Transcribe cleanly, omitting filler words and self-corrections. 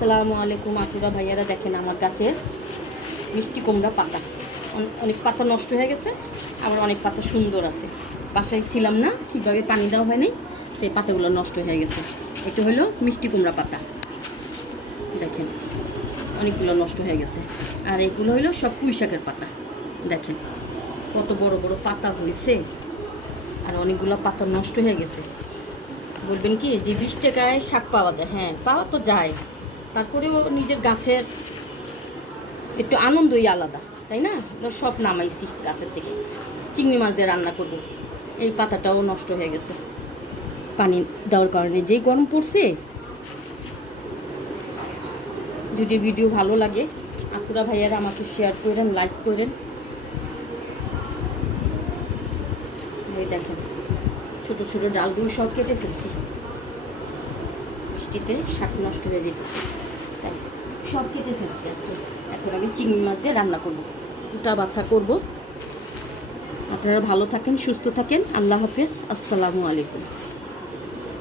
আসসালামু আলাইকুম আপুরা ভাইয়ারা, দেখেন আমার গাছের মিষ্টি কুমড়া পাতা। অনেক পাতা নষ্ট হয়ে গেছে, আবার অনেক পাতা সুন্দর আছে। বাসায় ছিলাম না, ঠিকভাবে পানি দেওয়া হয়নি, তো এই পাতাগুলো নষ্ট হয়ে গেছে। এটা হলো মিষ্টি কুমড়া পাতা, দেখেন অনেকগুলো নষ্ট হয়ে গেছে। আর এগুলো হলো সব পুঁই শাকের পাতা, দেখেন কত বড় বড় পাতা হয়েছে, আর অনেকগুলো পাতা নষ্ট হয়ে গেছে। বলবেন কি যে 20 টাকায় শাক পাওয়া যায়? হ্যাঁ, পাওয়া তো যায়, তারপরেও নিজের গাছের একটু আনন্দই আলাদা, তাই না? সব নামাইছি গাছের থেকে, চিংড়ি মাছ দিয়ে রান্না করব। এই পাতাটাও নষ্ট হয়ে গেছে পানি দেওয়ার কারণে, যেই গরম পড়ছে। যদি ভিডিও ভালো লাগে আপুরা ভাইয়ারা আমাকে শেয়ার করেন, লাইক করেন। এই দেখেন ছোটো ছোটো ডালগুলো সব কেটে ফেলছি, বৃষ্টিতে শাক নষ্ট হয়ে যেতেছে, তাই সব কেটে ফেলছি আজকে। এখন আমি চিংড়ি মাছ দিয়ে রান্না করবো, দুটা বাছা করব। আপনারা ভালো থাকেন, সুস্থ থাকেন। আল্লাহ হাফেজ, আসসালামু আলাইকুম।